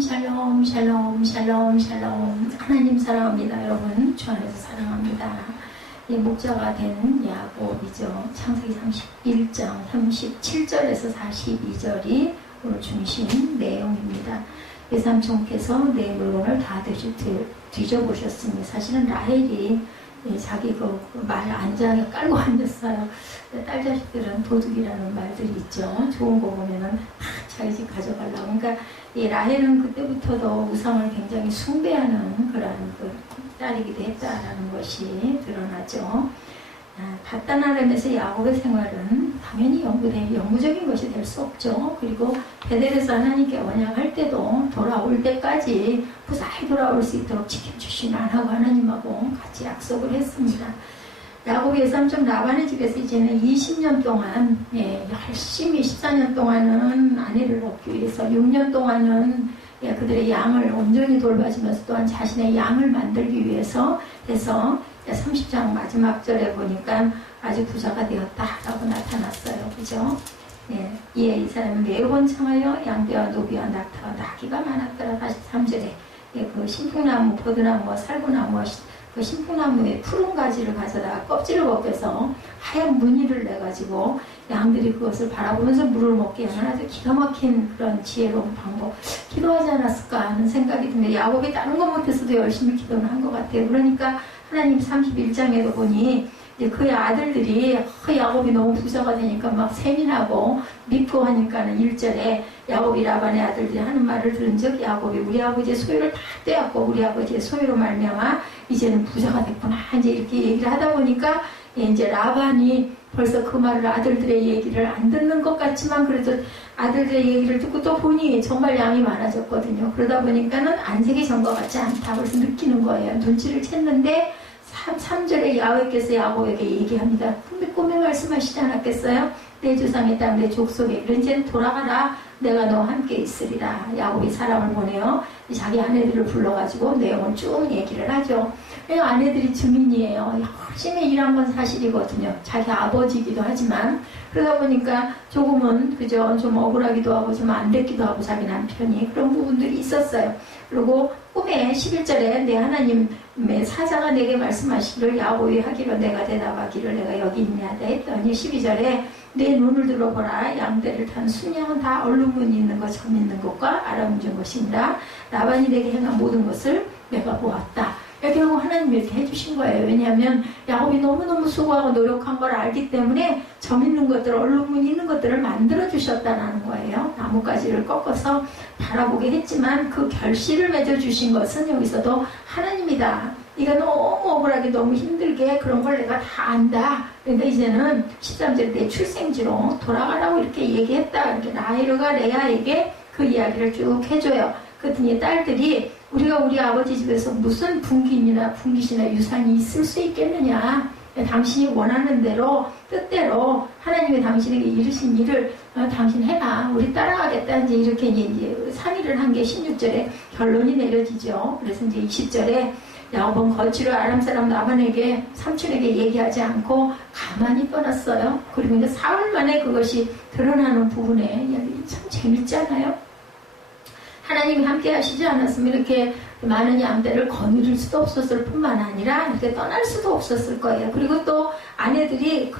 샬롬 샬롬 샬롬 샬롬 샬롬. 하나님 사랑합니다. 여러분 주 안에서 사랑합니다. 이 목자가 된 야곱이죠. 창세기 31장 37절에서 42절이 오늘 중심 내용입니다. 예삼촌께서 내 물건을 다 뒤져보셨으니 사실은 라헬이 자기 말 안장에 깔고 앉았어요. 딸 자식들은 도둑이라는 말들이 있죠. 좋은 거 보면은 자기 집 가져가려고. 그러니까 이 라헬은 그때부터도 우상을 굉장히 숭배하는 그런 딸이기도 했다라는 것이 드러나죠. 바단 아람에서 야곱의 생활은 당연히 영구적인 것이 될 수 없죠. 그리고 베델에서 하나님께 언약할 때도 돌아올 때까지 무사히 돌아올 수 있도록 지켜주시면 하고 하나님하고 같이 약속을 했습니다. 야곱이 외삼촌 라반의 집에서 이제는 20년 동안 열심히 14년 동안은 아내를 얻기 위해서 6년 동안은 그들의 양을 온전히 돌봐주면서 또한 자신의 양을 만들기 위해서 해서 30장 마지막 절에 보니까 아주 부자가 되었다라고 나타났어요. 그죠? 이에 이 사람은 매번 청하여 양떼와 노비와 낙타와 나귀가 많았더라. 43절에 그 신풍나무, 버드나무와 살구나무와 그 신풍나무의 푸른 가지를 가져다가 껍질을 벗겨서 하얀 무늬를 내가지고 양들이 그것을 바라보면서 물을 먹게 하는 아주 기가 막힌 그런 지혜로운 방법. 기도하지 않았을까 하는 생각이 듭니다. 야곱이 다른 거 못했어도 열심히 기도를 한 것 같아요. 그러니까 하나님 31장에도 보니 이제 그의 아들들이 야곱이 너무 부자가 되니까 막 세민하고 믿고 하니까는 1절에 야곱이 라반의 아들들이 하는 말을 들은 즉 야곱이 우리 아버지의 소유를 다 떼었고 우리 아버지의 소유로 말미암아 이제는 부자가 됐구나 이제 이렇게 얘기를 하다 보니까 이제 라반이 벌써 그 말을 아들들의 얘기를 안 듣는 것 같지만 그래도 아들들의 얘기를 듣고 또 보니 정말 양이 많아졌거든요. 그러다 보니까는 안색이 전과 같지 않다 벌써 느끼는 거예요. 눈치를 챘는데 3절에 야훼께서 야곱에게 얘기합니다. 꿈에 말씀하시지 않았겠어요? 내 조상의 땅 내 족속에 이제 돌아가라. 내가 너와 함께 있으리라. 야곱이 사람을 보내요. 자기 아내들을 불러가지고 내용을 쭉 얘기를 하죠. 아내들이 증인이에요. 열심히 일한 건 사실이거든요. 자기 아버지이기도 하지만 그러다 보니까 조금은 그죠 좀 억울하기도 하고 좀 안 됐기도 하고 자기 남편이 그런 부분들이 있었어요. 그리고 꿈에 11절에 내 하나님의 사자가 내게 말씀하시기를 야곱이 하기로 내가 대답하기를 내가 여기 있냐다 했더니 12절에 내 눈을 들어보라. 양떼를 탄 순양은 다 얼룩무늬 있는 것, 점 있는 것과 알아문진 것입니다. 라반이 내게 행한 모든 것을 내가 보았다. 이렇게 하고 하나님이 이렇게 해주신 거예요. 왜냐하면 야곱이 너무너무 수고하고 노력한 걸 알기 때문에 점 있는 것들, 얼룩무늬 있는 것들을 만들어주셨다는 거예요. 나뭇가지를 꺾어서 바라보게 했지만 그 결실을 맺어주신 것은 여기서도 하나님이다. 네가 너무 억울하게 너무 힘들게 그런 걸 내가 다 안다. 그러니까 이제는 13절에 내 출생지로 돌아가라고 이렇게 얘기했다. 이렇게 라헬과 레아에게 그 이야기를 쭉 해줘요. 그랬더니 딸들이 우리가 우리 아버지 집에서 무슨 분깃이나 유산이 있을 수 있겠느냐. 당신이 원하는 대로 뜻대로 하나님이 당신에게 이르신 일을 당신 해라. 우리 따라가겠다. 이제 이렇게 이제 상의를 한 게 16절에 결론이 내려지죠. 그래서 이제 20절에 야곱은 거치로 아람 사람 라반에게 삼촌에게 얘기하지 않고 가만히 떠났어요. 그리고 이제 사흘 만에 그것이 드러나는 부분에 참 재밌지 않아요? 하나님이 함께 하시지 않았으면 이렇게 많은 양떼를 거느릴 수도 없었을 뿐만 아니라 이렇게 떠날 수도 없었을 거예요. 그리고 또 아내들이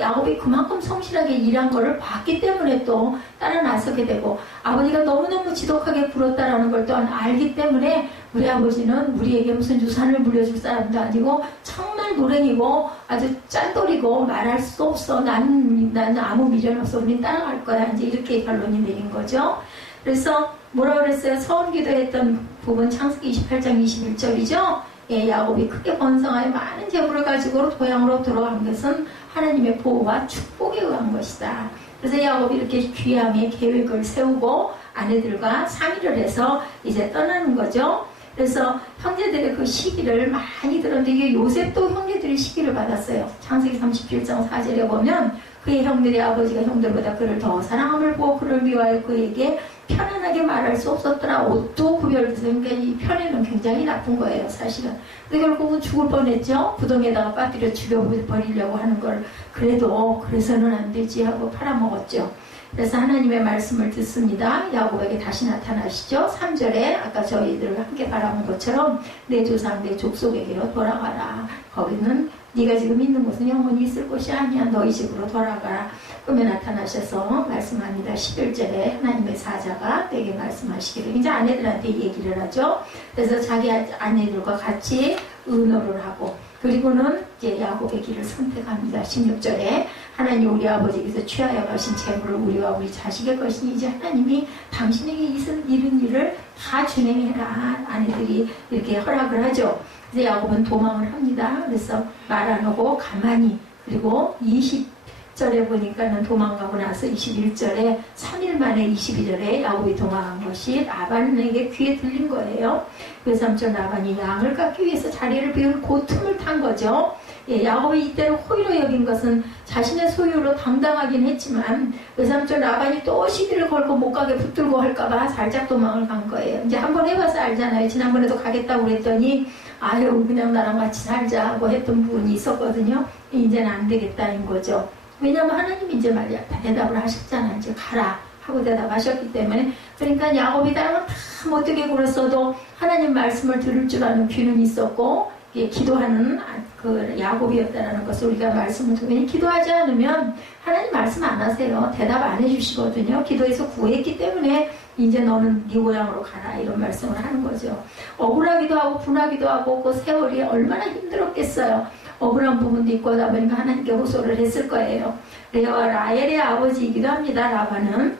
야곱이 그만큼 성실하게 일한 거를 봤기 때문에 또 따라 나서게 되고 아버지가 너무너무 지독하게 굴었다라는 걸 또한 알기 때문에 우리 아버지는 우리에게 무슨 유산을 물려줄 사람도 아니고 정말 노랭이고 아주 짠돌이고 말할 수도 없어. 나는 아무 미련 없어. 우린 따라갈 거야. 이제 이렇게 결론이 내린 거죠. 그래서 뭐라 그랬어요? 서원 기도했던 부분 창세기 28장 21절이죠. 야곱이 크게 번성하여 많은 재물을 가지고 고향으로 돌아간 것은 하나님의 보호와 축복에 의한 것이다. 그래서 야곱이 이렇게 귀향의 계획을 세우고 아내들과 상의를 해서 이제 떠나는 거죠. 그래서 형제들의 그 시기를 많이 들었는데 이게 요셉도 형제들이 시기를 받았어요. 창세기 37장 4절에 보면 그의 형들의 아버지가 형들보다 그를 더 사랑함을 보고 그를 미워하여 그에게 편안하게 말할 수 없었더라. 옷도 구별돼서 그러니까 이 편애는 굉장히 나쁜 거예요. 사실은. 근데 결국은 죽을 뻔했죠. 구덩이에다가 빠뜨려 죽여버리려고 하는 걸 그래도 그래서는 안 되지 하고 팔아먹었죠. 그래서 하나님의 말씀을 듣습니다. 야곱에게 다시 나타나시죠. 3절에 아까 저희들 함께 바라본 것처럼 내 조상 내 족속에게로 돌아가라. 거기는 네가 지금 있는 곳은 영원히 있을 곳이 아니야. 너희 집으로 돌아가라. 꿈에 나타나셔서 말씀합니다. 11절에 하나님의 사자가 내게 말씀하시기를, 이제 아내들한테 얘기를 하죠. 그래서 자기 아내들과 같이 의논을 하고, 그리고는 이제 야곱의 길을 선택합니다. 16절에 하나님 우리 아버지께서 취하여 가신 재물을 우리와 우리 자식의 것이니 이제 하나님이 당신에게 이른 일을 다 준행해라. 아내들이 이렇게 허락을 하죠. 그래서 야곱은 도망을 합니다. 그래서 말 안 하고 가만히, 그리고 20절에 보니까는 도망가고 나서 21절에 3일 만에 22절에 야곱이 도망한 것이 라반에게 귀에 들린 거예요. 외삼촌 라반이 양을 깎기 위해서 자리를 비운 그 틈을 탄 거죠. 예, 야곱이 이때를 호의로 여긴 것은 자신의 소유로 당당하긴 했지만 외삼촌 라반이 또 시비를 걸고 못 가게 붙들고 할까봐 살짝 도망을 간 거예요. 이제 한번 해봐서 알잖아요. 지난번에도 가겠다고 그랬더니 아유 그냥 나랑 같이 살자 하고 했던 부분이 있었거든요. 이제는 안 되겠다는 거죠. 왜냐면 하나님이 이제 말이야 다 대답을 하셨잖아. 이제 가라 하고 대답하셨기 때문에. 그러니까 야곱이 다른 건 다 못되게 굴었어도 하나님 말씀을 들을 줄 아는 귀는 있었고, 기도하는 그 야곱이었다라는 것을 우리가 말씀을 통해, 기도하지 않으면 하나님 말씀 안 하세요. 대답 안 해주시거든요. 기도해서 구했기 때문에 이제 너는 네 고향으로 가라 이런 말씀을 하는 거죠. 억울하기도 하고 분하기도 하고 그 세월이 얼마나 힘들었겠어요. 억울한 부분도 있고 하다 보니까 하나님께 호소를 했을 거예요. 레아와 라헬의 아버지이기도 합니다. 라반은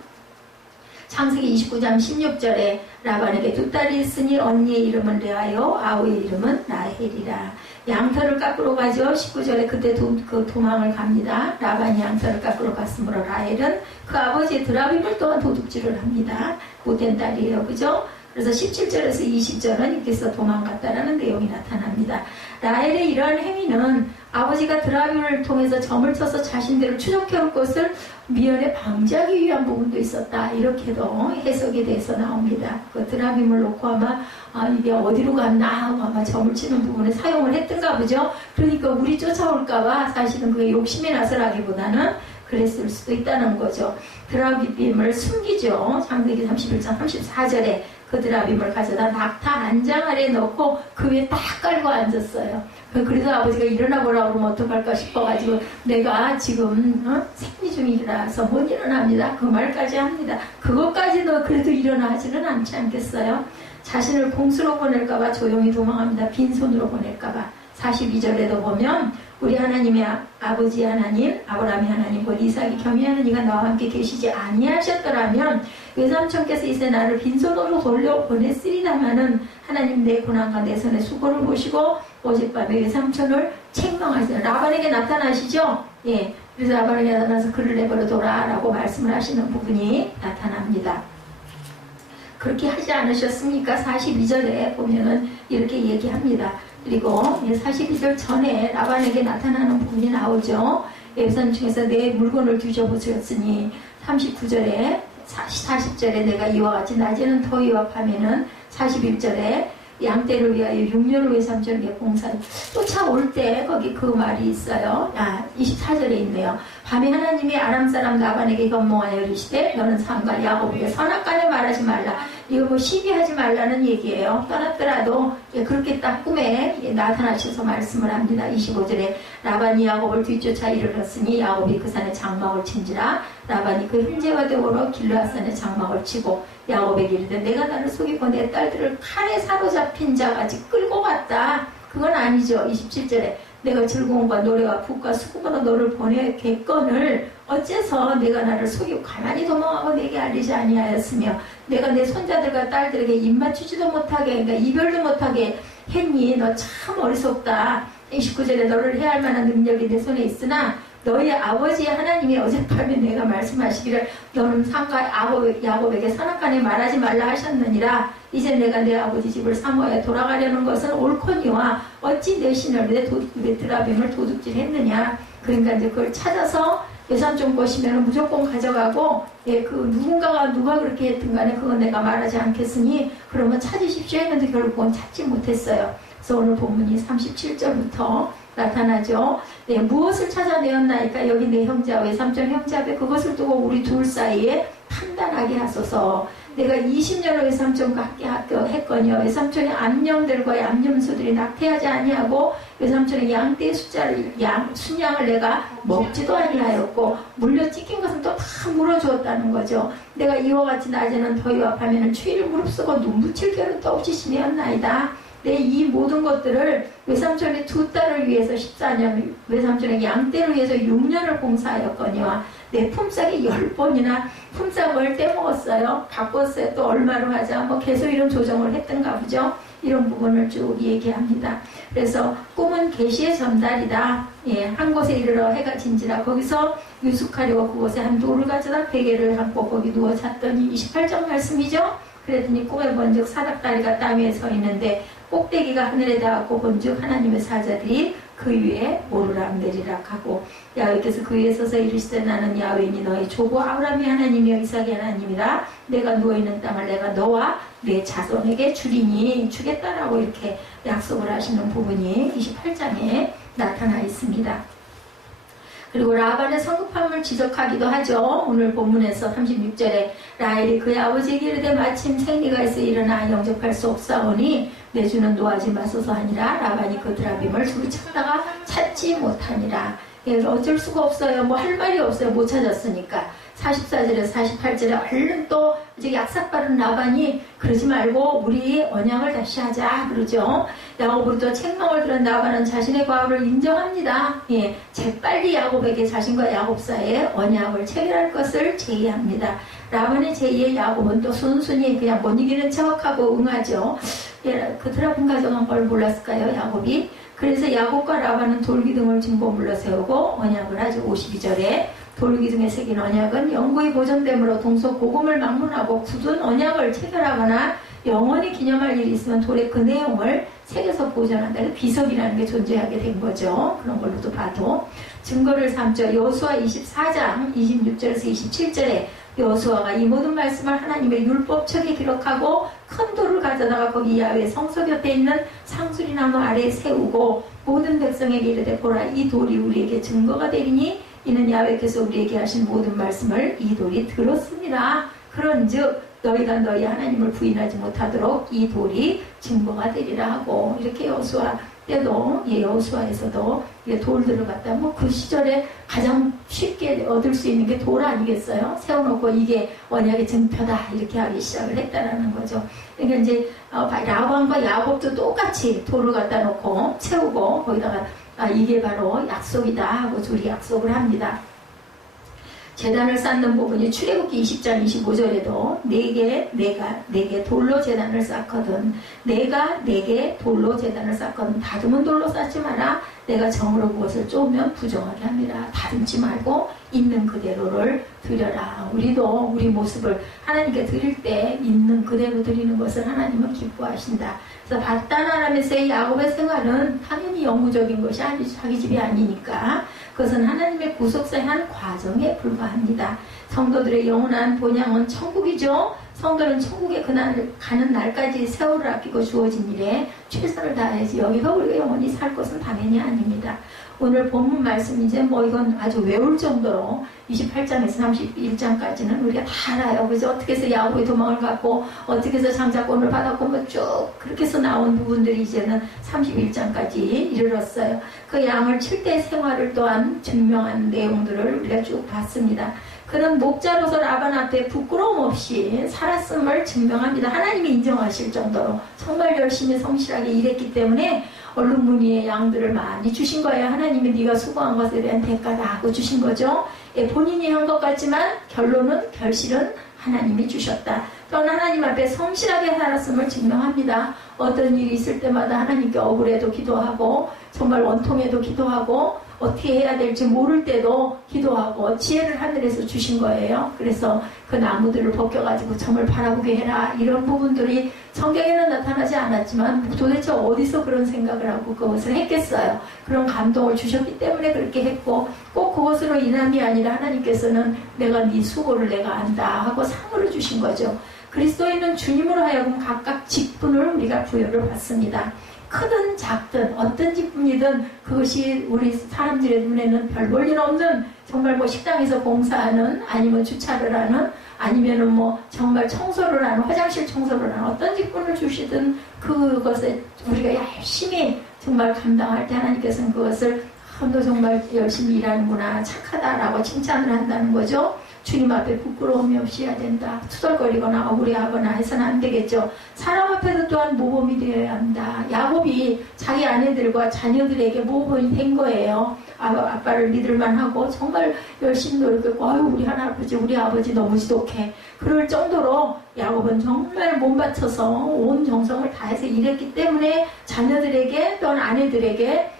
창세기 29장 16절에 라반에게 두 딸이 있으니 언니의 이름은 레아요 아우의 이름은 라헬이라. 양털을 깎으러 가죠. 19절에 그때 그 도망을 갑니다. 라반이 양털을 깎으러 갔으므로 라헬은 그 아버지의 드라빔을 또한 도둑질을 합니다. 못된 딸이에요. 그죠? 그래서 17절에서 20절은 이렇게서 도망갔다라는 내용이 나타납니다. 라헬의 이러한 행위는 아버지가 드라빔을 통해서 점을 쳐서 자신들을 추적해올 것을 미연에 방지하기 위한 부분도 있었다. 이렇게도 해석이 돼서 나옵니다. 그 드라빔을 놓고 아마 이게 어디로 갔나 하고 아마 점을 치는 부분에 사용을 했던가 보죠. 그러니까 우리 쫓아올까봐 사실은 그게 욕심이 나서라기보다는 그랬을 수도 있다는 거죠. 드라빔을 숨기죠. 창세기 31장 34절에 그 드라빔을 가져다 낙타 안장 아래에 넣고 그 위에 딱 깔고 앉았어요. 그래서 아버지가 일어나 보라고 그러면 어떡할까 싶어가지고 내가 지금 생리 중이라서 못 일어납니다. 그 말까지 합니다. 그것까지도 그래도 일어나 하지는 않지 않겠어요? 자신을 공수로 보낼까봐 조용히 도망합니다. 빈손으로 보낼까봐. 42절에도 보면 우리 하나님의 아버지 하나님, 아브라함의 하나님, 곧 이삭이 경외하는 이가 나와 함께 계시지 아니하셨더라면 외삼촌께서 이제 나를 빈손으로 돌려보냈으리다마는 하나님 내 고난과 내 손의 수고를 보시고 어젯밤에 외삼촌을 책망하시죠. 라반에게 나타나시죠. 예, 그래서 라반에게 나타나서 그를 내버려둬라 라고 말씀을 하시는 부분이 나타납니다. 그렇게 하지 않으셨습니까? 42절에 보면은 이렇게 얘기합니다. 그리고 42절 전에 라반에게 나타나는 부분이 나오죠. 외삼촌에서 내 물건을 뒤져보셨으니 39절에 40절에 내가 이와 같이 낮에는 더위와 밤에는 41절에 양떼를 위하여 6년을 외삼촌에게 봉사를 쫓아올 때 거기 그 말이 있어요. 24절에 있네요. 밤에 하나님이 아람 사람 라반에게 현몽하여 이르시되 너는 상관 야곱에게 선악간에 말하지 말라. 이거 뭐 시비하지 말라는 얘기예요. 떠났더라도 그렇게 딱 꿈에 나타나셔서 말씀을 합니다. 25절에 라반이 야곱을 뒤쫓아 이르렀으니 야곱이 그 산에 장막을 친지라. 라반이 그 현재와 대고로 길르앗산에 장막을 치고 야곱에게 이르되 내가 나를 속이고 내 딸들을 칼에 사로잡힌 자같이 끌고 갔다. 그건 아니죠. 27절에 내가 즐거움과 노래와 북과 수고로 너를 보내겠건을 어째서 내가 나를 속이고 가만히 도망하고 내게 알리지 아니하였으며 내가 내 손자들과 딸들에게 입맞추지도 못하게, 그러니까 이별도 못하게 했니. 너 참 어리석다. 29절에 너를 해야 할 만한 능력이 내 손에 있으나 너희 아버지의 하나님이 어젯밤에 내가 말씀하시기를 너는 상가 야곱에게 선악간에 말하지 말라 하셨느니라. 이제 내가 내 아버지 집을 사모해 돌아가려는 것은 옳거니와 어찌 내 신을 내 드라빔을 도둑질했느냐. 그러니까 이제 그걸 찾아서 외삼촌 것이면 무조건 가져가고 그 누가 그렇게 했든 간에 그건 내가 말하지 않겠으니 그러면 찾으십시오 했는데 결국은 찾지 못했어요. 그래서 오늘 본문이 37절부터 나타나죠. 네, 무엇을 찾아내었나이까 여기 내 형제와 외삼촌 형제 앞에 그것을 두고 우리 둘 사이에 판단하게 하소서. 내가 20년을 외삼촌과 함께 학교했거니와 외삼촌의 암염들과 암염소들이 낙태하지 아니하고 외삼촌의 양떼의 순양을 내가 먹지도 아니하였고 물려 찢긴 것은 또 다 물어주었다는 거죠. 내가 이와 같이 낮에는 더위와 밤에는 추위를 무릅쓰고 눈 붙일 겨를도 없이 지내었나이다. 내 이 모든 것들을 외삼촌의 두 딸을 위해서 14년, 외삼촌의 양떼를 위해서 6년을 봉사하였거니와 내 품삯이 10번이나 품삯을 떼먹었어요. 바꿨어요. 또 얼마로 하자. 뭐 계속 이런 조정을 했던가 보죠. 이런 부분을 쭉 얘기합니다. 그래서 꿈은 계시의 전달이다. 예, 한 곳에 이르러 해가 진지라 거기서 유숙하려고 그곳에 한 돌을 가져다 베개를 감고 거기 누워 잤더니 28장 말씀이죠. 그랬더니 꿈에 본즉 사닥다리가 땅 위에 서 있는데 꼭대기가 하늘에 닿았고 본즉 하나님의 사자들이 그 위에 오르락내리락 하고 야훼께서 그 위에 서서 이르시되 나는 야훼니 너희 조부 아브라함의 하나님이여 이삭의 하나님이라 내가 누워있는 땅을 내가 너와 내 자손에게 주겠다라고 이렇게 약속을 하시는 부분이 28장에 나타나 있습니다. 그리고 라반의 성급함을 지적하기도 하죠. 오늘 본문에서 36절에 라헬이 그의 아버지에게 이르되 마침 생리가 있어 일어나 영접할 수 없사오니 내 주는 노하지 마소서 하니라. 라반이 그 드라빔을 두루 찾다가 찾지 못하니라. 예, 어쩔 수가 없어요. 뭐 할 말이 없어요. 못 찾았으니까. 44절에서 48절에 얼른 또 이제 약삭 바른 라반이 그러지 말고 우리 언약을 다시 하자 그러죠. 야곱으로부터 책망을 들은 라반은 자신의 과업을 인정합니다. 예, 재빨리 야곱에게 자신과 야곱 사이에 언약을 체결할 것을 제의합니다. 라반의 제의에 야곱은 또 순순히 그냥 못 이기는 척하고 응하죠. 예, 그 드라빔 가져간 걸 몰랐을까요, 야곱이? 그래서 야곱과 라반은 돌기둥을 징고 물러세우고 언약을 하죠. 52절에 돌기둥에 새긴 언약은 영구히 보존됨으로 동서 복음을 막론하고 굳은 언약을 체결하거나 영원히 기념할 일이 있으면 돌에 그 내용을 새겨서 보존한다. 비석이라는 게 존재하게 된 거죠. 그런 걸로도 봐도 증거를 삼죠. 여호수아 24장 26절에서 27절에 여호수아가 이 모든 말씀을 하나님의 율법책에 기록하고 큰 돌을 가져다가 거기 야훼 성소 곁에 있는 상수리나무 아래에 세우고 모든 백성에게 이르되 보라 이 돌이 우리에게 증거가 되리니 이는 야훼께서 우리에게 하신 모든 말씀을 이 돌이 들었습니다. 그런즉 너희가 너희 하나님을 부인하지 못하도록 이 돌이 증거가 되리라 하고 이렇게 여호수아 때도 여호수아에서도 돌들을 갖다 뭐 그 시절에 가장 쉽게 얻을 수 있는 게 돌 아니겠어요? 세워놓고 이게 언약의 증표다 이렇게 하기 시작을 했다라는 거죠. 그러니까 이제 라반과 야곱도 똑같이 돌을 갖다 놓고 채우고 거기다가 이게 바로 약속이다 하고 둘이 약속을 합니다. 제단을 쌓는 부분이 출애굽기 20장 25절에도 내게 돌로 제단을 쌓거든 내가 내게 돌로 제단을 쌓거든 다듬은 돌로 쌓지 마라. 내가 정으로 그것을 쪼으면 부정하게 합니다. 다듬지 말고 있는 그대로를 드려라. 우리도 우리 모습을 하나님께 드릴 때 있는 그대로 드리는 것을 하나님은 기뻐하신다. 그래서 바단-아람에서의 야곱의 생활은 당연히 영구적인 것이 아니죠. 자기 집이 아니니까. 그것은 하나님의 구속사의 한 과정에 불과합니다. 성도들의 영원한 본향은 천국이죠. 성도는 천국에 그날 가는 날까지 세월을 아끼고 주어진 일에 최선을 다해야지 여기서 우리가 영원히 살 것은 당연히 아닙니다. 오늘 본문 말씀 이제 뭐 이건 아주 외울 정도로 28장에서 31장까지는 우리가 다 알아요. 그죠? 어떻게 해서 야곱이 도망을 갔고 어떻게 해서 장자권을 받았고 뭐 쭉 그렇게 해서 나온 부분들이 이제는 31장까지 이르렀어요. 그 양을 칠 때 생활을 또한 증명한 내용들을 우리가 쭉 봤습니다. 그는 목자로서 라반 앞에 부끄러움 없이 살았음을 증명합니다. 하나님이 인정하실 정도로 정말 열심히 성실하게 일했기 때문에 얼룩 무늬의 양들을 많이 주신 거예요. 하나님이 네가 수고한 것에 대한 대가다 하고 주신 거죠. 본인이 한 것 같지만 결실은 하나님이 주셨다. 또한 하나님 앞에 성실하게 살았음을 증명합니다. 어떤 일이 있을 때마다 하나님께 억울해도 기도하고 정말 원통해도 기도하고 어떻게 해야 될지 모를 때도 기도하고 지혜를 하늘에서 주신 거예요. 그래서 그 나무들을 벗겨가지고 점을 바라보게 해라. 이런 부분들이 성경에는 나타나지 않았지만 도대체 어디서 그런 생각을 하고 그것을 했겠어요. 그런 감동을 주셨기 때문에 그렇게 했고 꼭 그것으로 인함이 아니라 하나님께서는 내가 네 수고를 내가 안다 하고 상을 주신 거죠. 그리스도인은 주님으로 하여금 각각 직분을 우리가 부여를 받습니다. 크든 작든 어떤 직분이든 그것이 우리 사람들의 눈에는 별 볼 일 없는 정말 뭐 식당에서 봉사하는 아니면 주차를 하는 아니면은 뭐 정말 청소를 하는 화장실 청소를 하는 어떤 직분을 주시든 그것을 우리가 열심히 정말 감당할 때 하나님께서는 그것을 너 정말 열심히 일하는구나 착하다라고 칭찬을 한다는 거죠. 주님 앞에 부끄러움이 없이 해야 된다. 투덜거리거나 억울해하거나 해서는 안 되겠죠. 사람 앞에도 또한 모범이 되어야 한다. 야곱이 자기 아내들과 자녀들에게 모범이 된 거예요. 아빠를 믿을만 하고 정말 열심히 노력했고 아유 우리 할아버지 우리 아버지 너무 지독해. 그럴 정도로 야곱은 정말 몸바쳐서 온 정성을 다해서 일했기 때문에 자녀들에게 또는 아내들에게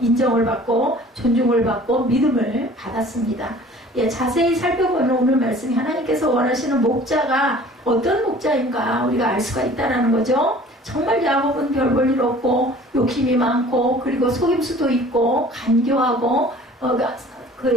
인정을 받고 존중을 받고 믿음을 받았습니다. 자세히 살펴보면 오늘 말씀이 하나님께서 원하시는 목자가 어떤 목자인가 우리가 알 수가 있다는 거죠. 정말 야곱은 별 볼 일 없고 욕심이 많고 그리고 속임수도 있고 간교하고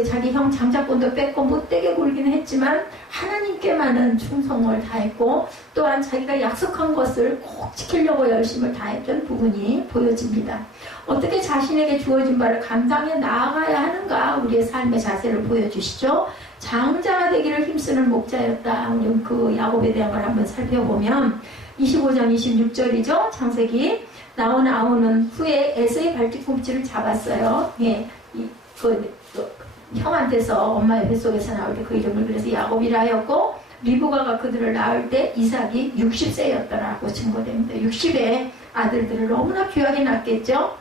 자기 형 장자권도 뺏고 못되게 굴기는 했지만 하나님께만은 충성을 다했고 또한 자기가 약속한 것을 꼭 지키려고 열심을 다했던 부분이 보여집니다. 어떻게 자신에게 주어진 바를 감당해 나아가야 하는가 우리의 삶의 자세를 보여주시죠. 장자가 되기를 힘쓰는 목자였다. 우리 그 야곱에 대한 걸 한번 살펴보면 25장 26절이죠. 창세기 나오는 후에 에서의 발뒤꿈치를 잡았어요. 형한테서 엄마의 뱃속에서 나올 때 그 이름을 그래서 야곱이라 하였고 리브가가 그들을 낳을 때 이삭이 60세였더라고 증거됩니다. 60의 아들들을 너무나 귀하게 낳겠죠.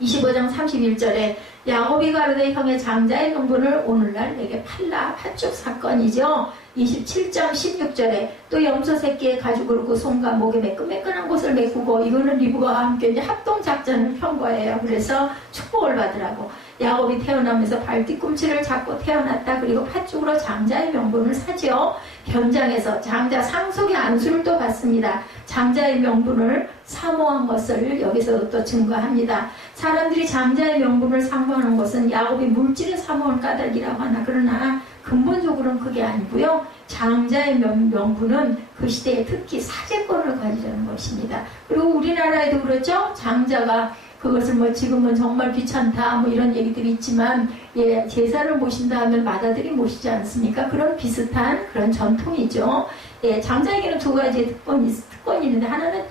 25장 31절에 야곱이 가로되 형의 장자의 명분을 오늘날 내게 팔라. 팥죽 사건이죠. 27장 16절에 또 염소 새끼의 가죽을 그 손과 목에 매끈매끈한 곳을 메꾸고 이거는 리브가와 함께 이제 합동작전을 편 거예요. 그래서 축복을 받으라고. 야곱이 태어나면서 발뒤꿈치를 잡고 태어났다. 그리고 팥죽으로 장자의 명분을 사죠. 현장에서 장자 상속의 안수를 또 받습니다. 장자의 명분을 사모한 것을 여기서 또 증거합니다. 사람들이 장자의 명분을 사모하는 것은 야곱이 물질을 사모한 까닭이라고 하나 그러나 근본적으로는 그게 아니고요. 장자의 명분은 그 시대에 특히 사제권을 가지려는 것입니다. 그리고 우리나라에도 그렇죠. 장자가 그것을 뭐 지금은 정말 귀찮다 뭐 이런 얘기들이 있지만 제사를 모신다 하면 맏아들이 모시지 않습니까? 그런 비슷한 그런 전통이죠. 장자에게는 두 가지 특권이 있는데 하나는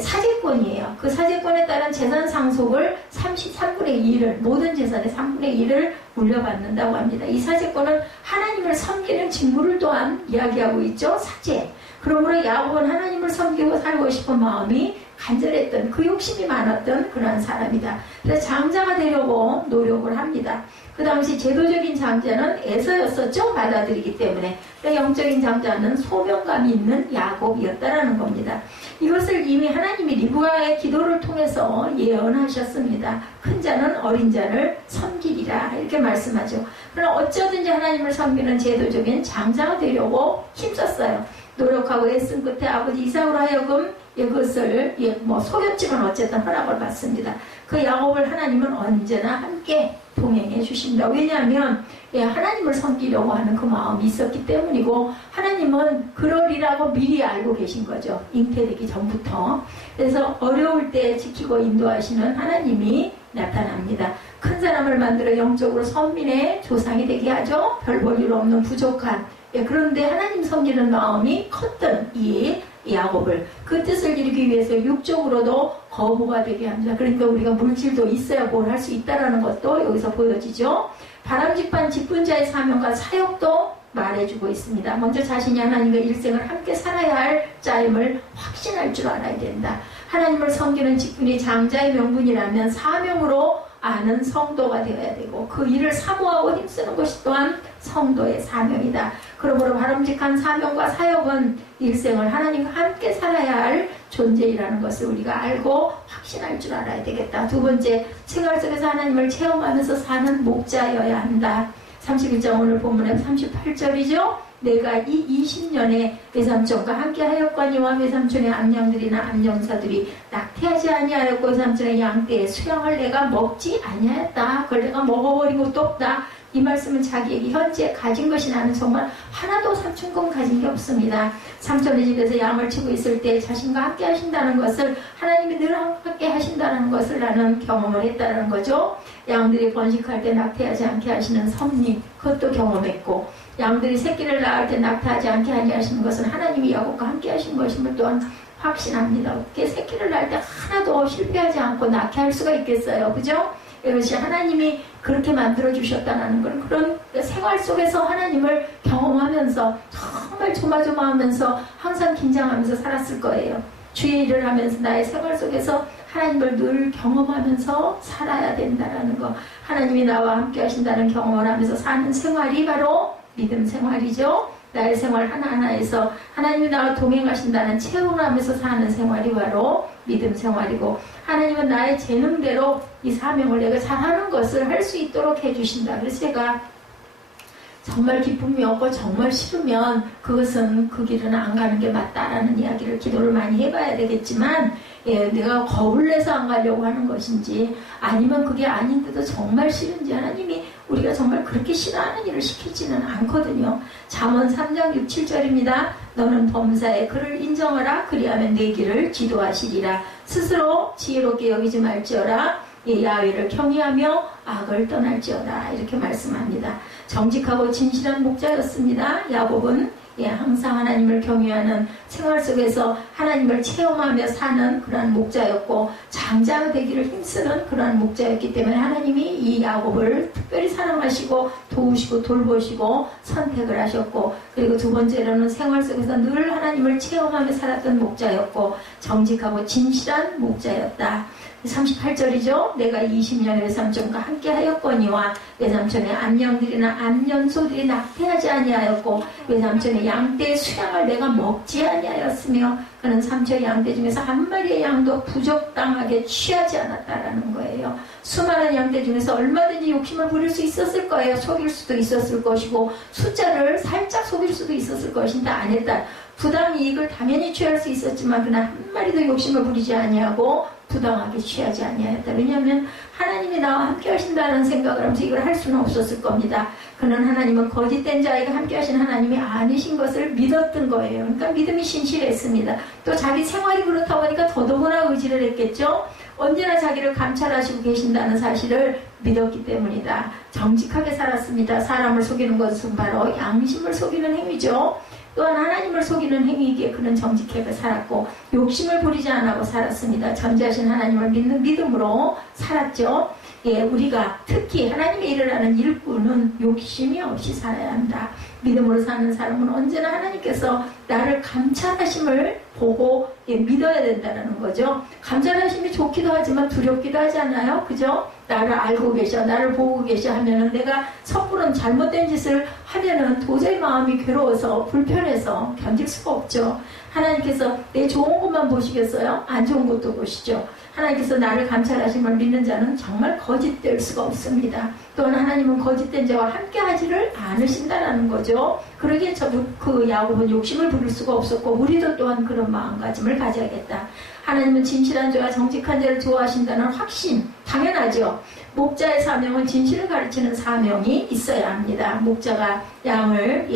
사제권이에요. 그 사제권에 따른 재산 상속을 33분의 2를 모든 재산의 3분의 1을 물려받는다고 합니다. 이 사제권은 하나님을 섬기는 직무를 또한 이야기하고 있죠. 사제. 그러므로 야곱은 하나님을 섬기고 살고 싶은 마음이 간절했던 그 욕심이 많았던 그러한 사람이다. 그래서 장자가 되려고 노력을 합니다. 그 당시 제도적인 장자는 에서였었죠. 맏아들이기 때문에. 영적인 장자는 소명감이 있는 야곱이었다라는 겁니다. 이것을 이미 하나님이 리브가의 기도를 통해서 예언하셨습니다. 큰 자는 어린 자를 섬기리라 이렇게 말씀하죠. 그러나 어쩌든지 하나님을 섬기는 제도적인 장자가 되려고 힘썼어요. 노력하고 애쓴 끝에 아버지 이삭으로 하여금 그것을 속였지만 어쨌든 허락을 받습니다. 그 야곱을 하나님은 언제나 함께 동행해 주십니다. 왜냐하면 하나님을 섬기려고 하는 그 마음이 있었기 때문이고 하나님은 그러리라고 미리 알고 계신 거죠. 잉태되기 전부터. 그래서 어려울 때 지키고 인도하시는 하나님이 나타납니다. 큰 사람을 만들어 영적으로 선민의 조상이 되게 하죠. 별 볼 일 없는 부족한 그런데 하나님 섬기는 마음이 컸던 이 야곱을 그 뜻을 이루기 위해서 육적으로도 거부가 되게 합니다. 그러니까 우리가 물질도 있어야 뭘 할 수 있다는 것도 여기서 보여지죠. 바람직한 직분자의 사명과 사역도 말해주고 있습니다. 먼저 자신이 하나님과 일생을 함께 살아야 할 자임을 확신할 줄 알아야 된다. 하나님을 섬기는 직분이 장자의 명분이라면 사명으로 아는 성도가 되어야 되고 그 일을 사모하고 힘쓰는 것이 또한 성도의 사명이다. 그러므로 바람직한 사명과 사역은 일생을 하나님과 함께 살아야 할 존재이라는 것을 우리가 알고 확신할 줄 알아야 되겠다. 두 번째, 생활 속에서 하나님을 체험하면서 사는 목자여야 한다. 31장 오늘 본문의 38절이죠. 내가 이 20년에 외삼촌과 함께 하였거니와 외삼촌의 암양들이나 암영사들이 낙태하지 아니하였고 외삼촌의 양떼의 수양을 내가 먹지 아니하였다. 그걸 내가 먹어버린 것도 없다. 이 말씀은 자기에게 현재 가진 것이 나는 정말 하나도 삼촌금 가진 게 없습니다. 삼촌의 집에서 양을 치고 있을 때 자신과 함께 하신다는 것을, 하나님이 늘 함께 하신다는 것을 나는 경험을 했다는 거죠. 양들이 번식할 때 낙태하지 않게 하시는 섭리, 그것도 경험했고, 양들이 새끼를 낳을 때 낙태하지 않게 하시는 것은 하나님이 야곱과 함께 하신 것임을 또한 확신합니다. 어떻게 새끼를 낳을 때 하나도 실패하지 않고 낳게 할 수가 있겠어요, 그죠? 이것이 하나님이 그렇게 만들어 주셨다는 건, 그런 생활 속에서 하나님을 경험하면서 정말 조마조마하면서 항상 긴장하면서 살았을 거예요. 주의 일을 하면서 나의 생활 속에서 하나님을 늘 경험하면서 살아야 된다는 거, 하나님이 나와 함께 하신다는 경험을 하면서 사는 생활이 바로 믿음 생활이죠. 나의 생활 하나하나에서 하나님이 나와 동행하신다는 체험을 하면서 사는 생활이 바로 믿음 생활이고, 하나님은 나의 재능대로 이 사명을 내가 잘하는 것을 할 수 있도록 해주신다. 그래서 제가 정말 기쁨이 없고 정말 싫으면 그것은 그 길은 안 가는 게 맞다라는 이야기를, 기도를 많이 해봐야 되겠지만, 내가 겁을 내서 안 가려고 하는 것인지, 아니면 그게 아닌데도 정말 싫은지, 하나님이 우리가 정말 그렇게 싫어하는 일을 시키지는 않거든요. 잠언 3장 6, 7절입니다. 너는 범사에 그를 인정하라. 그리하면 내 길을 지도하시리라. 스스로 지혜롭게 여기지 말지어라. 야훼를 경외하며 악을 떠날지어라. 이렇게 말씀합니다. 정직하고 진실한 목자였습니다. 야곱은 항상 하나님을 경외하는 생활 속에서 하나님을 체험하며 사는 그러한 목자였고, 장자가 되기를 힘쓰는 그러한 목자였기 때문에 하나님이 이 야곱을 특별히 사랑하시고 도우시고 돌보시고 선택을 하셨고, 그리고 두 번째로는 생활 속에서 늘 하나님을 체험하며 살았던 목자였고 정직하고 진실한 목자였다. 38절이죠. 내가 20년의 외삼촌과 함께 하였거니와 외삼촌의 암양들이나 암연소들이 낙태하지 아니하였고 외삼촌의 양떼의 수양을 내가 먹지 아니하였으며 그는 삼촌의 양떼 중에서 한 마리의 양도 부적당하게 취하지 않았다라는 거예요. 수많은 양떼 중에서 얼마든지 욕심을 부릴 수 있었을 거예요. 속일 수도 있었을 것이고 숫자를 살짝 속일 수도 있었을 것인데 안 했다. 부당 이익을 당연히 취할 수 있었지만 그는 한 마리도 욕심을 부리지 아니하고 부당하게 취하지 아니하였다. 왜냐하면 하나님이 나와 함께 하신다는 생각을 하면서 이걸 할 수는 없었을 겁니다. 그는 하나님은 거짓된 자에게 함께 하신 하나님이 아니신 것을 믿었던 거예요. 그러니까 믿음이 신실했습니다. 또 자기 생활이 그렇다고 하니까 더더구나 의지를 했겠죠. 언제나 자기를 감찰하시고 계신다는 사실을 믿었기 때문이다. 정직하게 살았습니다. 사람을 속이는 것은 바로 양심을 속이는 행위죠. 또한 하나님을 속이는 행위이기에 그는 정직하게 살았고 욕심을 부리지 않고 살았습니다. 전지하신 하나님을 믿는 믿음으로 살았죠. 우리가 특히 하나님의 일을 하는 일꾼은 욕심이 없이 살아야 한다. 믿음으로 사는 사람은 언제나 하나님께서 나를 감찰하심을 보고 믿어야 된다는 거죠. 감찰하심이 좋기도 하지만 두렵기도 하지 않아요? 그죠? 나를 알고 계셔, 나를 보고 계셔 하면은 내가 섣부른 잘못된 짓을 하면은 도저히 마음이 괴로워서 불편해서 견딜 수가 없죠. 하나님께서 내 좋은 것만 보시겠어요? 안 좋은 것도 보시죠. 하나님께서 나를 감찰하심을 믿는 자는 정말 거짓될 수가 없습니다. 또한 하나님은 거짓된 자와 함께 하지를 않으신다라는 거죠. 그러기에 그 야곱은 욕심을 부릴 수가 없었고 우리도 또한 그런 마음가짐을 가져야겠다. 하나님은 진실한 자와 정직한 자를 좋아하신다는 확신, 당연하죠. 목자의 사명은 진실을 가르치는 사명이 있어야 합니다. 목자가 양을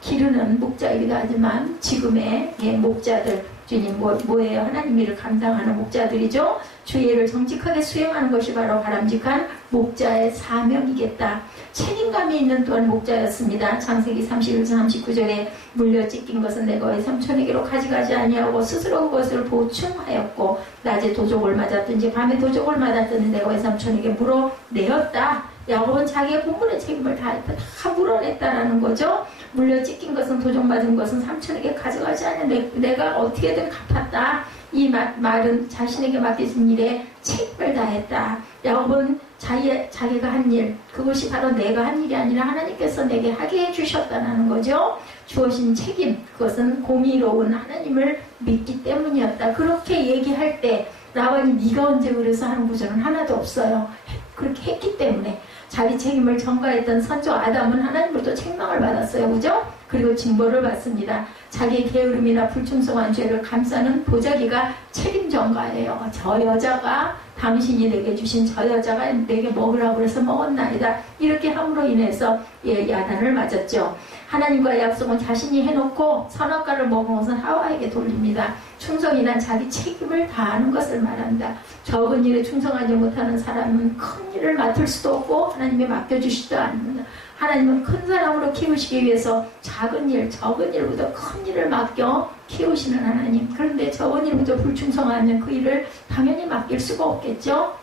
기르는 목자이기도 하지만 지금의 목자들, 주님 뭐예요? 하나님 일을 감당하는 목자들이죠. 주의 일을 정직하게 수행하는 것이 바로 바람직한 목자의 사명이겠다. 책임감이 있는 또한 목자였습니다. 창세기 31장 39절에 물려 찢긴 것은 내가 외삼촌에게로 가져가지 아니하고 스스로 그것을 보충하였고 낮에 도적을 맞았든지 밤에 도적을 맞았든지 내가 외삼촌에게 물어내었다. 야곱은 자기의 본분의 책임을 다했다. 다 물어냈다라는 거죠. 물려 찢긴 것은 도적 맞은 것은 삼촌에게 가져가지 않는데 내가 어떻게든 갚았다. 이 말은 자신에게 맡겨진 일에 책임을 다했다. 야곱은 자기가 한 일, 그것이 바로 내가 한 일이 아니라 하나님께서 내게 하게 해주셨다는 거죠. 주어진 책임, 그것은 공의로운 하나님을 믿기 때문이었다. 그렇게 얘기할 때 라반이 네가 언제 그래서 하는 구절은 하나도 없어요. 그렇게 했기 때문에. 자기 책임을 전가했던 선조 아담은 하나님으로부터 책망을 받았어요. 그죠? 그리고 징벌을 받습니다. 자기의 게으름이나 불충성한 죄를 감싸는 보자기가 책임 전가예요. 저 여자가 당신이 내게 주신 저 여자가 내게 먹으라고 해서 먹었나이다. 이렇게 함으로 인해서 야단을 맞았죠. 하나님과의 약속은 자신이 해놓고 선악과를 먹은 것은 하와에게 돌립니다. 충성이란 자기 책임을 다하는 것을 말한다. 적은 일에 충성하지 못하는 사람은 큰 일을 맡을 수도 없고 하나님이 맡겨주시지도 않는다. 하나님은 큰 사람으로 키우시기 위해서 작은 일, 적은 일보다 큰 일을 맡겨 키우시는 하나님. 그런데 적은 일부터 불충성하는 그 일을 당연히 맡길 수가 없겠죠.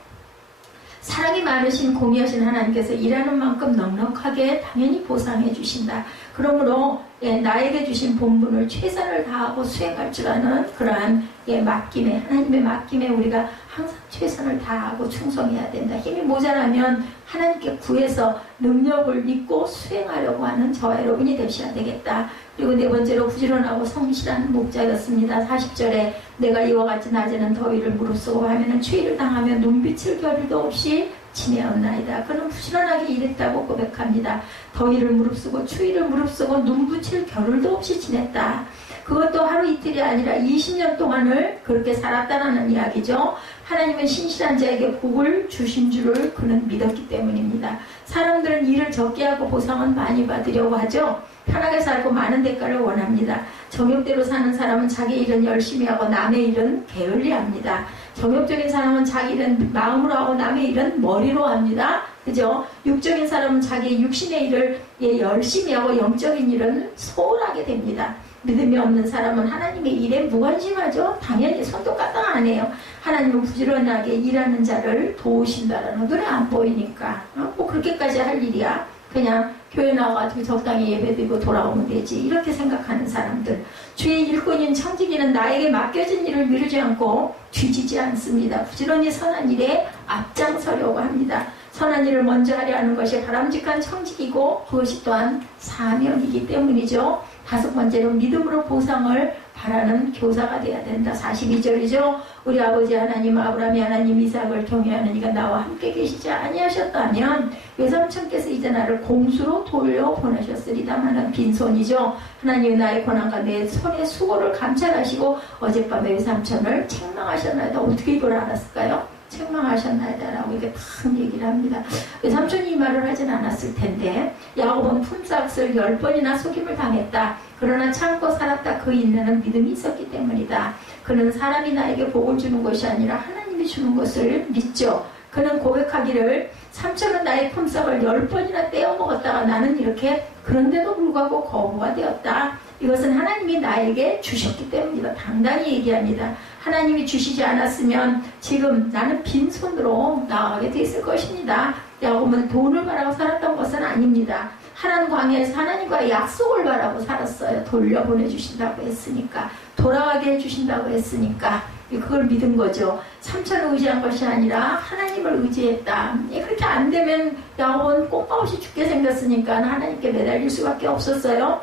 사랑이 많으신 공의하신 하나님께서 일하는 만큼 넉넉하게 당연히 보상해 주신다. 그러므로 나에게 주신 본분을 최선을 다하고 수행할 줄 아는 그러한 맡김에, 하나님의 맡김에 우리가 항상 최선을 다하고 충성해야 된다. 힘이 모자라면 하나님께 구해서 능력을 믿고 수행하려고 하는 저와 여러분이 되셔야 되겠다. 그리고 네 번째로 부지런하고 성실한 목자였습니다. 40절에 내가 이와 같이 낮에는 더위를 무릅쓰고 밤에는 추위를 당하며 눈빛을 겨를도 없이 지내었나이다. 그는 부지런하게 일했다고 고백합니다. 더위를 무릅쓰고 추위를 무릅쓰고 눈붙일 겨를도 없이 지냈다. 그것도 하루 이틀이 아니라 20년 동안을 그렇게 살았다는 이야기죠. 하나님은 신실한 자에게 복을 주신 줄을 그는 믿었기 때문입니다. 사람들은 일을 적게 하고 보상은 많이 받으려고 하죠. 편하게 살고 많은 대가를 원합니다. 정욕대로 사는 사람은 자기 일은 열심히 하고 남의 일은 게을리합니다. 정욕적인 사람은 자기 일은 마음으로 하고 남의 일은 머리로 합니다. 그죠? 육적인 사람은 자기 육신의 일을 열심히 하고 영적인 일은 소홀하게 됩니다. 믿음이 없는 사람은 하나님의 일에 무관심하죠. 당연히 손도 까딱 안 해요. 하나님은 부지런하게 일하는 자를 도우신다라는 눈에 안 보이니까 뭐 그렇게까지 할 일이야. 그냥 교회 나와가지고 적당히 예배드리고 돌아오면 되지. 이렇게 생각하는 사람들. 주의 일꾼인 청지기는 나에게 맡겨진 일을 미루지 않고 뒤지지 않습니다. 부지런히 선한 일에 앞장서려고 합니다. 선한 일을 먼저 하려 하는 것이 바람직한 청지기고 그것이 또한 사명이기 때문이죠. 다섯 번째로 믿음으로 보상을 바라는 교사가 되어야 된다. 42절이죠. 우리 아버지 하나님 아브라함이 하나님 이삭을 경외하는 이가 나와 함께 계시지 아니하셨다면 외삼촌께서 이제 나를 공수로 돌려보내셨으리다마는 빈손이죠. 하나님이 나의 고난과 내 손의 수고를 감찰하시고 어젯밤에 외삼촌을 책망하셨나이다. 어떻게 이걸 알았을까요? 책망하셨나이다라고 이렇게 탁 얘기를 합니다. 외삼촌이 이 말을 하진 않았을 텐데 야곱은 품삯을 10번이나 속임을 당했다. 그러나 참고 살았다. 그 인내는 믿음이 있었기 때문이다. 그는 사람이 나에게 복을 주는 것이 아니라 하나님이 주는 것을 믿죠. 그는 고백하기를 삼촌은 나의 품삯을 10번이나 떼어먹었다가 나는 이렇게 그런데도 불구하고 거부가 되었다. 이것은 하나님이 나에게 주셨기 때문이다. 당당히 얘기합니다. 하나님이 주시지 않았으면 지금 나는 빈손으로 나가게 됐을 것입니다. 야곱은 돈을 바라고 살았던 것은 아닙니다. 하나님 광야에서 하나님과의 약속을 바라고 살았어요. 돌려보내주신다고 했으니까, 돌아가게 해주신다고 했으니까 그걸 믿은 거죠. 삼촌을 의지한 것이 아니라 하나님을 의지했다. 그렇게 안 되면 야곱은 꼼짝없이 죽게 생겼으니까 하나님께 매달릴 수밖에 없었어요.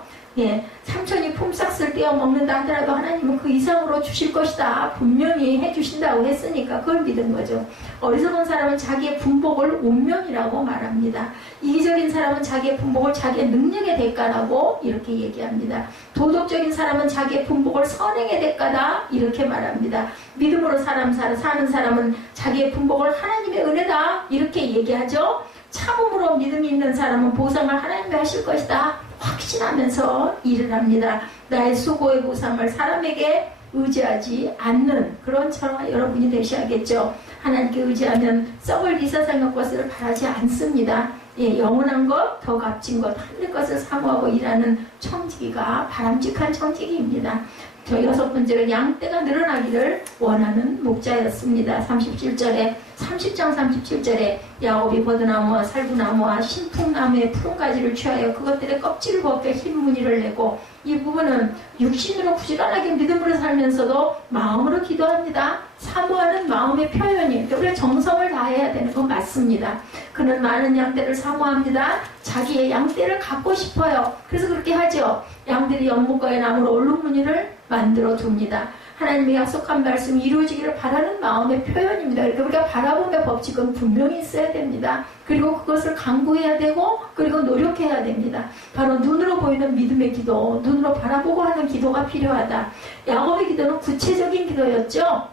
삼촌이 품삯을 떼어 먹는다 하더라도 하나님은 그 이상으로 주실 것이다. 분명히 해주신다고 했으니까 그걸 믿은 거죠. 어리석은 사람은 자기의 분복을 운명이라고 말합니다. 이기적인 사람은 자기의 분복을 자기의 능력의 대가라고 이렇게 얘기합니다. 도덕적인 사람은 자기의 분복을 선행의 대가다 이렇게 말합니다. 믿음으로 사는 사람은 자기의 분복을 하나님의 은혜다 이렇게 얘기하죠. 참음으로 믿음이 있는 사람은 보상을 하나님이 하실 것이다 확신하면서 일을 합니다. 나의 수고의 보상을 사람에게 의지하지 않는 그런 저와 여러분이 되셔야겠죠. 하나님께 의지하면 썩을 이 세상의 것을 바라지 않습니다. 영원한 것, 더 값진 것, 하늘 것을 사모하고 일하는 청지기가 바람직한 청지기입니다. 저 여섯 번째로 양떼가 늘어나기를 원하는 목자였습니다. 30장 37절에 야곱이 버드나무와 살구나무와 신풍나무의 푸른 가지를 취하여 그것들의 껍질을 벗겨 흰 무늬를 내고 이 부분은 육신으로 부지런하게 믿음으로 살면서도 마음으로 기도합니다. 사모하는 마음의 표현이 우리가 정성을 다해야 되는 건 맞습니다. 그는 많은 양떼를 사모합니다. 자기의 양떼를 갖고 싶어요. 그래서 그렇게 하죠. 양들이 연못가에 나무로 얼룩무늬를 만들어 둡니다. 하나님의 약속한 말씀이 이루어지기를 바라는 마음의 표현입니다. 그러니까 우리가 바라봄의 법칙은 분명히 있어야 됩니다. 그리고 그것을 강구해야 되고 그리고 노력해야 됩니다. 바로 눈으로 보이는 믿음의 기도, 눈으로 바라보고 하는 기도가 필요하다. 야곱의 기도는 구체적인 기도였죠.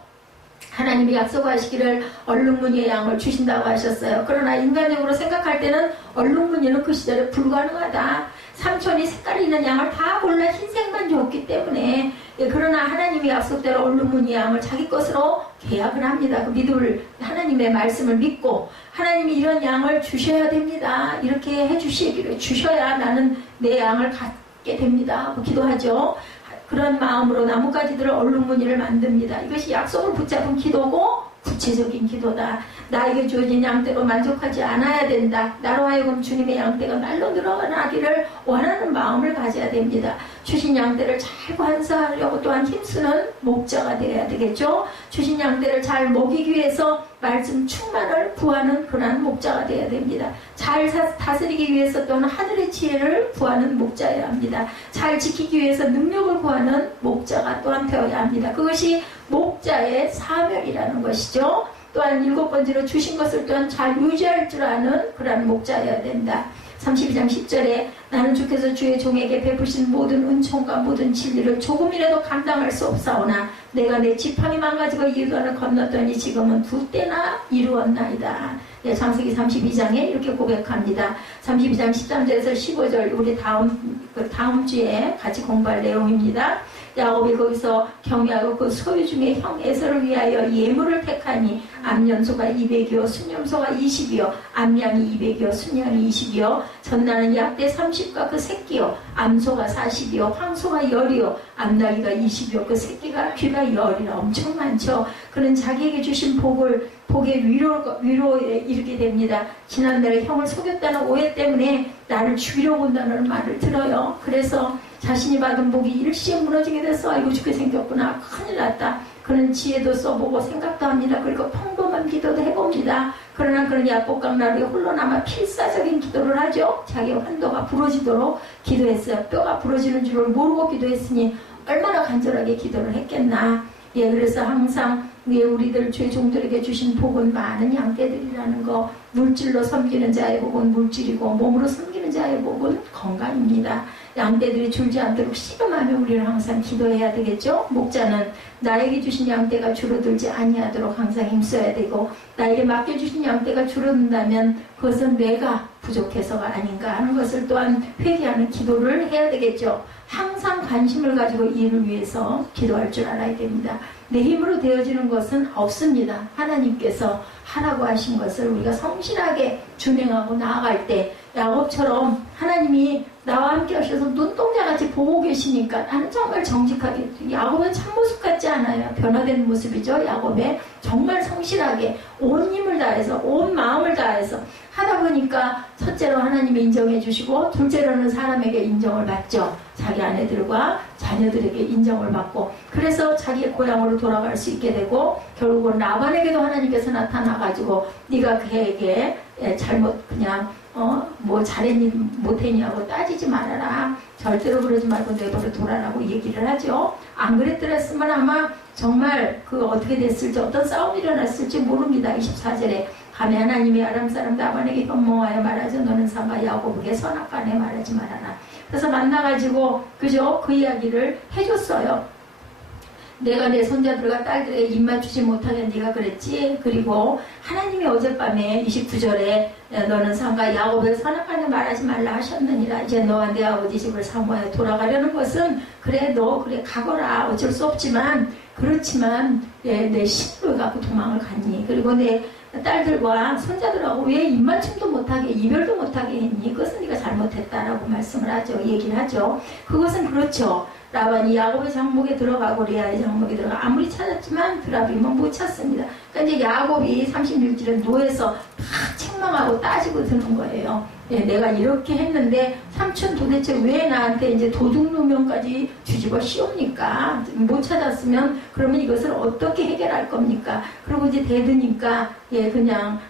하나님이 약속하시기를 얼룩무늬의 양을 주신다고 하셨어요. 그러나 인간적으로 생각할 때는 얼룩무늬는 그 시절에 불가능하다. 삼촌이 색깔 있는 양을 다 골라 흰색만 줬기 때문에, 그러나 하나님이 약속대로 얼룩무늬의 양을 자기 것으로 계약을 합니다. 그 믿음을, 하나님의 말씀을 믿고 하나님이 이런 양을 주셔야 됩니다. 이렇게 해주시기를, 주셔야 나는 내 양을 갖게 됩니다. 기도하죠. 그런 마음으로 나뭇가지들을 얼룩무늬를 만듭니다. 이것이 약속을 붙잡은 기도고 구체적인 기도다. 나에게 주어진 양떼로 만족하지 않아야 된다. 나로 하여금 주님의 양떼가 날로 늘어나기를 원하는 마음을 가져야 됩니다. 주신 양떼를 잘 관사하려고 또한 힘쓰는 목자가 되어야 되겠죠. 주신 양떼를 잘 먹이기 위해서 말씀 충만을 구하는 그러한 목자가 되어야 됩니다. 잘 다스리기 위해서 또한 하늘의 지혜를 구하는 목자여야 합니다. 잘 지키기 위해서 능력을 구하는 목자가 또한 되어야 합니다. 그것이 목자의 사명이라는 것이죠. 또한 7번째로 주신 것을 또한 잘 유지할 줄 아는 그러한 목자여야 된다. 32장 10절에 나는 주께서 주의 종에게 베푸신 모든 은총과 모든 진리를 조금이라도 감당할 수 없사오나 내가 내 지팡이 망가지고 이르간을 건넜더니 지금은 2때나 이루었나이다. 네, 창세기 32장에 이렇게 고백합니다. 32장 13절에서 15절 우리 다음 주에 같이 공부할 내용입니다. 야곱이 거기서 경유하고 그 소유 중에 형 에서를 위하여 예물을 택하니 암연소가 200이요 순염소가 20이요 암양이 200이요 순양이 20이요 전나는 약대 30과 그 새끼요 암소가 40이요 황소가 10이요 암나귀가 20이요 그 새끼가 귀가 10이라 엄청 많죠. 그는 자기에게 주신 복의 위로에 이르게 됩니다. 지난날에 형을 속였다는 오해 때문에 나를 죽이려고 온다는 말을 들어요. 그래서 자신이 받은 복이 일시에 무너지게 돼서 아이고 죽게 생겼구나 큰일 났다. 그는 지혜도 써보고 생각도 합니다. 그리고 평범한 기도도 해봅니다. 그러나 그런 야복강나루에 홀로 남아 필사적인 기도를 하죠. 자기 환도가 부러지도록 기도했어요. 뼈가 부러지는 줄을 모르고 기도했으니 얼마나 간절하게 기도를 했겠나. 예, 그래서 항상 우리들 죄 종들에게 주신 복은 많은 양떼들이라는 거, 물질로 섬기는 자의 복은 물질이고 몸으로 섬기는 자의 복은 건강입니다. 양떼들이 줄지 않도록 씨름하며 우리는 항상 기도해야 되겠죠. 목자는 나에게 주신 양떼가 줄어들지 아니하도록 항상 힘써야 되고 나에게 맡겨주신 양떼가 줄어든다면 그것은 내가 부족해서가 아닌가 하는 것을 또한 회개하는 기도를 해야 되겠죠. 항상 관심을 가지고 이 일을 위해서 기도할 줄 알아야 됩니다. 내 힘으로 되어지는 것은 없습니다. 하나님께서 하라고 하신 것을 우리가 성실하게 준행하고 나아갈 때 야곱처럼 하나님이 나와 함께 하셔서 눈동자같이 보고 계시니까 나는 정말 정직하게, 야곱은 참모습 같지 않아요. 변화된 모습이죠. 야곱의 정말 성실하게 온 힘을 다해서 온 마음을 다해서 하다 보니까 첫째로 하나님이 인정해 주시고 둘째로는 사람에게 인정을 받죠. 자기 아내들과 자녀들에게 인정을 받고 그래서 자기의 고향으로 돌아갈 수 있게 되고 결국은 라반에게도 하나님께서 나타나가지고 네가 그에게 잘못 그냥 뭐 잘했니 못했냐고 따지지 말아라. 절대로 그러지 말고 내버려 둬라라고 얘기를 하죠. 안 그랬더랬으면 아마 정말 그 어떻게 됐을지 어떤 싸움이 일어났을지 모릅니다. 24절에 밤에 하나님이 아람 사람 라반에게 현몽하여 말하죠. 너는 삼가 야곱에게 선악간에 말하지 말아라. 그래서 만나가지고 그죠? 그 이야기를 해줬어요. 내가 내 손자들과 딸들에게 입 맞추지 못하게 네가 그랬지. 그리고 하나님이 어젯밤에 29절에 너는 삼가 야곱에게 선악간에 말하지 말라 하셨느니라. 이제 너와 내 아버지 집을 사모하여 돌아가려는 것은 그래 너 그래 가거라. 어쩔 수 없지만 그렇지만 내 신을 갖고 도망을 갔니. 그리고 내 딸들과 손자들하고 왜 입맞춤도 못하게 이별도 못하게 했니. 그것은 네가 잘못했다라고 말씀을 하죠. 얘기를 하죠. 그것은 그렇죠. 라반이 야곱의 장목에 들어가고 레아의 장목에 들어가 아무리 찾았지만 드라빔은 못 찾습니다. 그러니까 이제 야곱이 36절에 노에서 다 책망하고 따지고 드는 거예요. 내가 이렇게 했는데 삼촌 도대체 왜 나한테 이제 도둑 누명까지 뒤집어 씌웁니까? 못 찾았으면 그러면 이것을 어떻게 해결할 겁니까? 그리고 이제 대드니까 그냥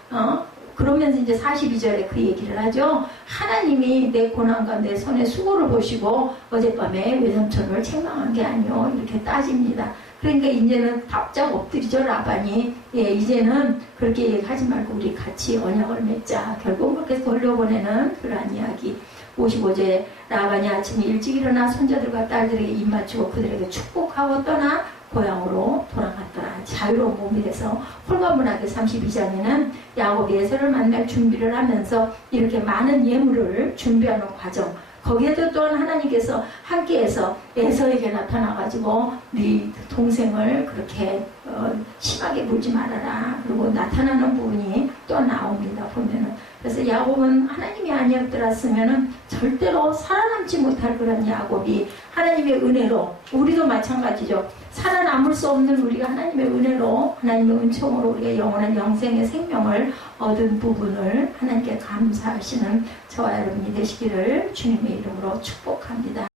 그러면서 이제 42절에 그 얘기를 하죠. 하나님이 내 고난과 내 손의 수고를 보시고 어젯밤에 외삼촌을 책망한 게 아니요. 이렇게 따집니다. 그러니까 이제는 답장 엎드리죠. 라반이. 이제는 그렇게 얘기하지 말고 우리 같이 언약을 맺자. 결국 그렇게 돌려보내는 그러한 이야기. 55절에 라반이 아침에 일찍 일어나 손자들과 딸들에게 입 맞추고 그들에게 축복하고 떠나 고향으로 돌아갔더라. 자유로운 몸이 돼서 홀가분하게 32장에는 야곱이 에서를 만날 준비를 하면서 이렇게 많은 예물을 준비하는 과정, 거기에도 또한 하나님께서 함께해서 에서에게 나타나가지고 네 동생을 그렇게 심하게 굴지 말아라. 그리고 나타나는 부분이 또 나옵니다. 보면은. 그래서 야곱은 하나님이 아니었더랬으면은 절대로 살아남지 못할 그런 야곱이 하나님의 은혜로, 우리도 마찬가지죠. 살아남을 수 없는 우리가 하나님의 은혜로, 하나님의 은총으로 우리가 영원한 영생의 생명을 얻은 부분을 하나님께 감사하시는 저와 여러분이 되시기를 주님의 이름으로 축복합니다.